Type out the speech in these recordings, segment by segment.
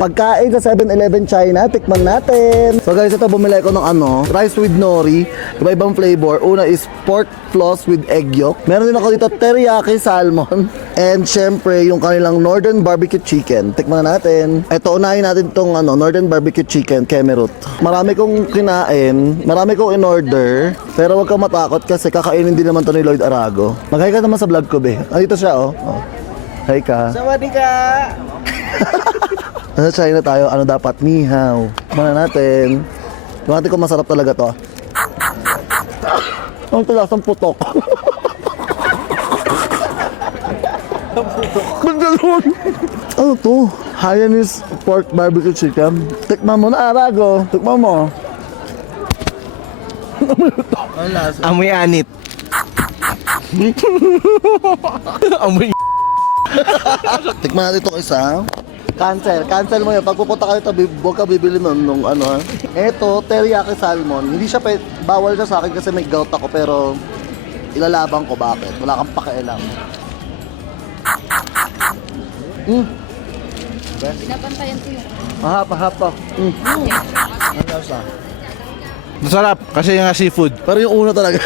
Pagkain sa 7-Eleven China, tikman natin. So guys, ito bumili ko ng rice with nori. Iba-ibang flavor. Una is pork floss with egg yolk. Meron din ako dito teriyaki salmon. And syempre, yung kanilang Northern Barbecue Chicken. Tikman natin. Ito, unahin natin itong Northern Barbecue Chicken, Kemerut. Marami kong kinain, marami kong in-order. Pero wag kang matakot kasi kakainin din naman to ni Lloyd Arago. Mag-hi ka naman sa vlog ko, be. Dito siya, oh. Hi ka. Sawadee ka! Nasa China tayo, ano dapat? Nihaw. Mana natin. Yung natin kung masarap talaga to. Ang talasang putok. Ano to? Hainanese pork barbecue chicken. Tikman mo na, Arago. Tikman mo. Amoy anit. Amoy Tikman natin itong isa. Cancel mo yun. Pag pupunta kayo ito, huwag ka bibili nung ha. Ito, teriyaki salmon. Hindi siya bawal siya sa akin kasi may gout ako, pero ilalabang ko bakit. Wala kang pakialam. Pinapantayan ko yun. Mahap to. Ang lasa. masarap kasi nga seafood. Pero yung una talaga.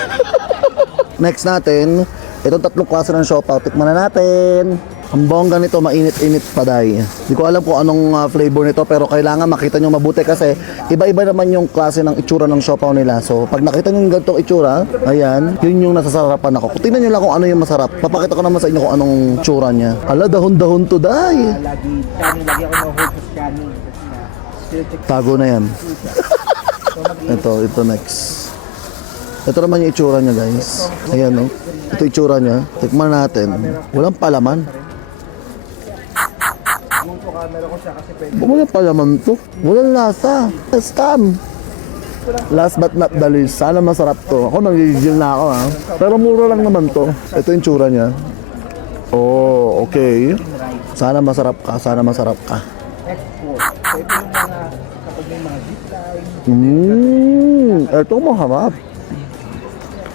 Next natin, itong tatlong klase ng siopaw. Tikman na natin. Ang bongga nito, mainit-init paday. Hindi ko alam kung anong flavor nito, pero kailangan makita nyo mabuti kasi iba-iba naman yung klase ng itsura ng siopaw nila. So pag nakita nyo yung ganitong itsura, ayan, yun yung nasasarapan ako. Tingnan nyo lang kung ano yung masarap. Papakita ko naman sa inyo kung anong tsura niya. Ala, dahon-dahon to, day. Lagi ako na-hold sa scanning. Tago na yan. Ito next. Ito naman yung itsura niya, guys. Ayan, oh. Ito itsura niya. Tikman natin. Walang palaman. Walang palaman to. Walang lasa. Scam. Last but not the least, sana masarap to. Ako nagigil na ako, ha. Pero mura lang naman to. Ito yung itsura niya. Oh, okay. Sana masarap ka. Sana masarap ka. Ito maharap.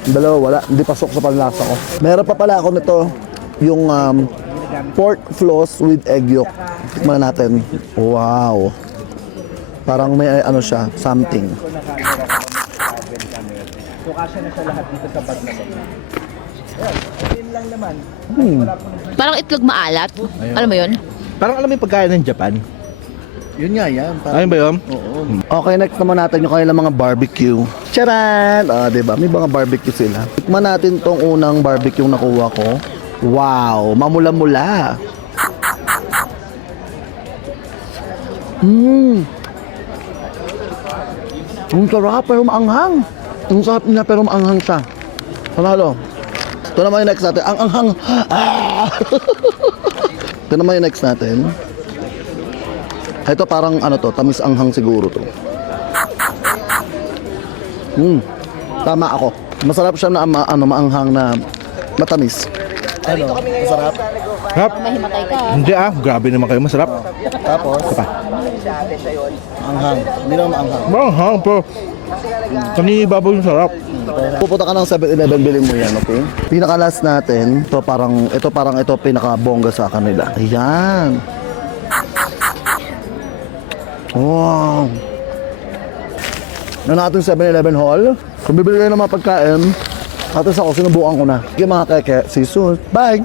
Dalawa wala, hindi pasok sa panlasa ko. Meron pa pala ako nito, yung pork floss with egg yolk. Tikman natin. Wow. Parang may ano siya, something. So kasya na siya lahat dito sa bag na bag. Ayun lang naman. Parang itlog maalat. Alam mo yun? Parang alam mo yung pagkain ng Japan? Yun nga yan. Ayun ba yun? Oo. Okay, next naman natin yung kanilang mga barbecue. Charan! Diba? May mga barbecue sila. Tikman natin tong unang barbecue na nakuha ko. Wow! Mamula-mula! Ang sarap pero maanghang. Ang sarap niya pero maanghang siya. Panalo. Ito naman yung next natin. Ang anghang. Ito naman yung next natin. Ito parang tamis anghang siguro to. Tama ako. Masarap siya na maanghang na matamis. Masarap. Harap? May himatay ka. Hindi grabe naman kayo, masarap. Tapos, anghang. Hindi naman maanghang. Maanghang pero kanina ibabaw yung sarap. Pupunta ka ng 7-Eleven, bilhin mo yan, okay? Pinaka-last natin, ito pinaka-bongga sa kanila. Ayan. Wow. Na natin 7-Eleven haul. Kung bibili kayo ng mga pagkain, atas ako, sinubukan ko na. Okay mga keke, see you soon. Bye!